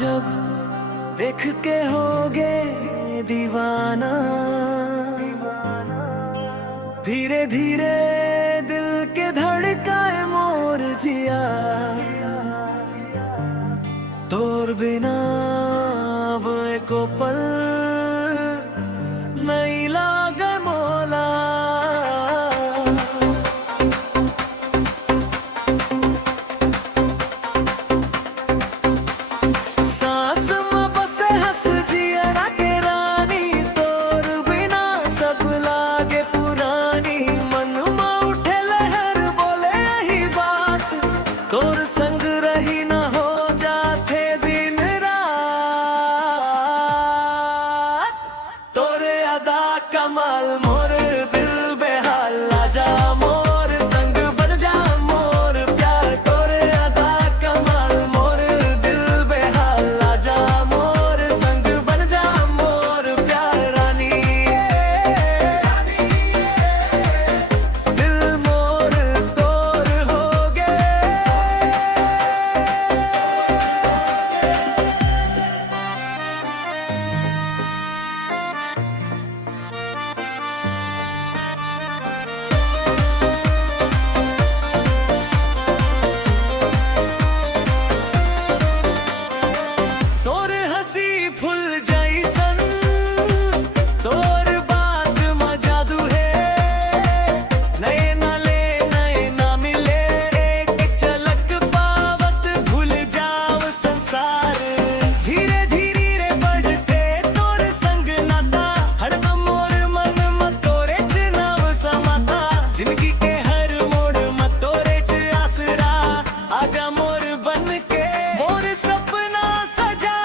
जब देख के होगे दीवाना, धीरे धीरे दिल के धड़काए मोर जिया, तोर बिना अब एको पल नहीं लागे मोला। सांस में बसे हंस जिया के रानी, तोर बिना सब लागे पुरानी। मन में उठे लहर बोले यही बात, तोर संग रही ना हो जाते दिन रात। तोरे अदा कमाल मोर दिल बेहाल, आजा मोर संग बन जा मोर प्यार। तोरे अदा कमाल मोर दिल बेहाल, आजा मोर संग बन जा मोर प्यार। रानी दिल मोर तोर हो गे। तोर हंसी फुल जैसन, तोर बात में जादू है। नए ना ले नए ना मिले, एक झलक पावत भूल जाओ संसार। धीरे धीरे बढ़ते तोर संग नाता, हरदम मोर मन में तोरे च नाव समाता। जिंदगी के हर मोड़ में तोरे च आसरा, आजा मोर बन के मोर सपना सजा।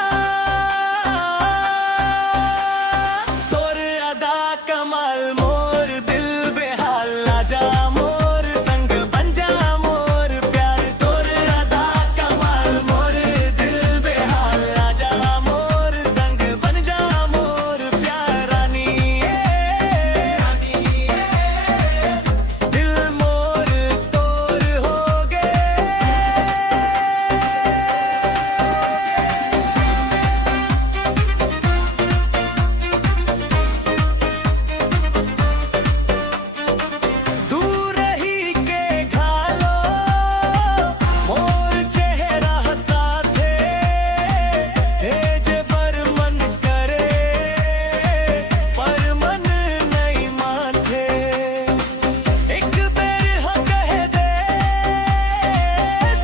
तोर अदा कमाल मोर दिल बेहाल, आजा मोर संग बन जा मोर प्यार। तोर अदा कमाल मोर दिल बेहाल, आजा मोर संग बन जा मोर प्यार। रानी दिल मोर तोर हो गे। दूर रही के घालो मोर चेहरा साथे, जे पर मन करे पर मन नहीं माथे। एक बेर हाँ कह दे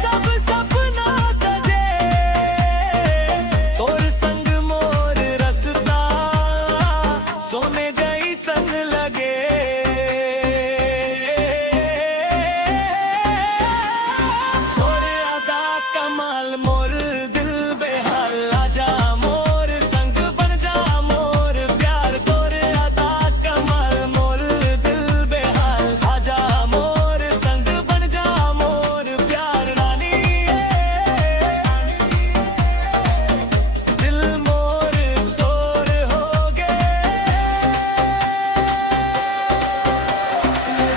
सब सपना सजे, तोर संग मोर रसता सोने जैसन लगे। तोर अदा कमाल मोर दिल बेहाल, आजा मोर संग बन जा मोर प्यार। तोर अदा कमाल मोर दिल बेहाल, आजा मोर संग बन जा मोर प्यार। रानी दिल मोर तोर हो गे।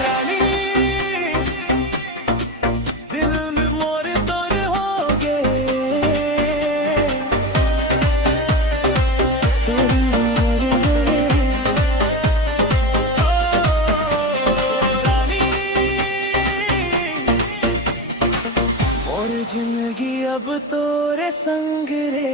रानी दिल मोर तोर हो गे। रानी मोर जिंदगी अब तोरे संग रे।